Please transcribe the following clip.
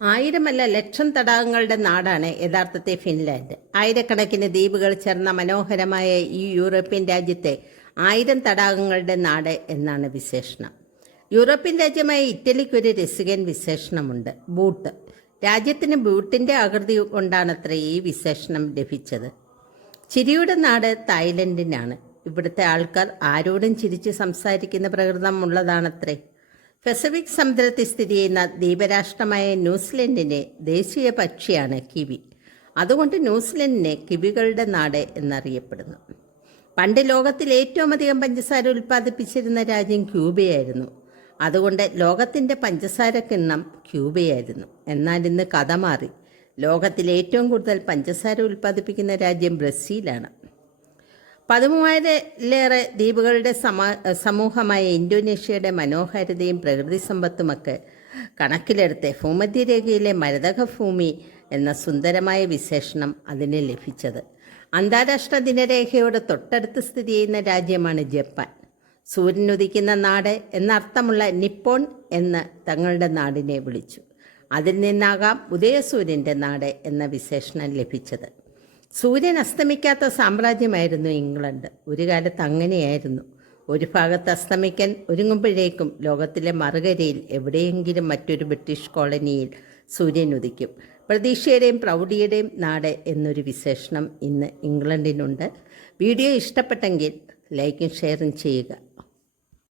ആയിരമല്ല ലക്ഷം തടാകങ്ങളുടെ നാടാണ് യഥാർത്ഥത്തിൽ ഫിൻലാൻഡ്. ആയിരക്കണക്കിന് ദ്വീപുകൾ ചേർന്ന മനോഹരമായ ഈ യൂറോപ്യൻ രാജ്യത്തെ 1000 തടാകങ്ങളുടെ നാട് എന്നാണ് വിശേഷണം. യൂറോപ്യൻ രാജ്യമായ ഇറ്റലിക്കൊരു രസികൻ വിശേഷണമുണ്ട്, ബൂട്ട്. രാജ്യത്തിന് ബൂട്ടിൻ്റെ ആകൃതി കൊണ്ടാണത്രേ ഈ വിശേഷണം ലഭിച്ചത്. ചിരിയുടെ നാട് തായ്ലൻഡിനാണ്. ഇവിടുത്തെ ആൾക്കാർ ആരോടും ചിരിച്ച് സംസാരിക്കുന്ന പ്രകൃതമുള്ളതാണത്രേ. പസഫിക് സമുദ്രത്തിൽ സ്ഥിതി ചെയ്യുന്ന ദ്വീപരാഷ്ട്രമായ ന്യൂസിലൻഡിൻ്റെ ദേശീയ പക്ഷിയാണ് കിവി. അതുകൊണ്ട് ന്യൂസിലൻഡിനെ കിവികളുടെ നാട് എന്നറിയപ്പെടുന്നു. പണ്ട് ലോകത്തിൽ ഏറ്റവും അധികം പഞ്ചസാര ഉൽപ്പാദിപ്പിച്ചിരുന്ന രാജ്യം ക്യൂബയായിരുന്നു. അതുകൊണ്ട് ലോകത്തിൻ്റെ പഞ്ചസാര കിണ്ണം ക്യൂബയായിരുന്നു. എന്നാൽ ഇന്ന് കഥ മാറി. ലോകത്തിൽ ഏറ്റവും കൂടുതൽ പഞ്ചസാര ഉൽപ്പാദിപ്പിക്കുന്ന രാജ്യം ബ്രസീലാണ്. 13,000-ലേറെ ദ്വീപുകളുടെ സമൂഹമായ ഇന്തോനേഷ്യയുടെ മനോഹാരിതയും പ്രകൃതി സമ്പത്തുമൊക്കെ കണക്കിലെടുത്ത് ഭൂമധ്യരേഖയിലെ മരതക ഭൂമി എന്ന സുന്ദരമായ വിശേഷണം അതിന് ലഭിച്ചത്. അന്താരാഷ്ട്ര ദിനരേഖയോട് തൊട്ടടുത്ത് സ്ഥിതി ചെയ്യുന്ന രാജ്യമാണ് ജപ്പാൻ. സൂര്യൻ ഉദിക്കുന്ന നാട് എന്നർത്ഥമുള്ള നിപ്പോൺ എന്ന് തങ്ങളുടെ നാടിനെ വിളിച്ചു. അതിൽ നിന്നാകാം ഉദയസൂര്യൻ്റെ നാട് എന്ന വിശേഷണം ലഭിച്ചത്. സൂര്യൻ അസ്തമിക്കാത്ത സാമ്രാജ്യമായിരുന്നു ഇംഗ്ലണ്ട്. ഒരു കാലത്ത് അങ്ങനെയായിരുന്നു. ഒരു ഭാഗത്ത് അസ്തമിക്കാൻ ഒരുങ്ങുമ്പോഴേക്കും ലോകത്തിലെ മറുകരയിൽ എവിടെയെങ്കിലും മറ്റൊരു ബ്രിട്ടീഷ് കോളനിയിൽ സൂര്യൻ ഉദിക്കും. പ്രതീക്ഷയുടെയും പ്രൗഢിയുടെയും നാട് എന്നൊരു വിശേഷണം ഇന്ന് ഇംഗ്ലണ്ടിനുണ്ട്. വീഡിയോ ഇഷ്ടപ്പെട്ടെങ്കിൽ ലൈക്കും ഷെയറും ചെയ്യുക.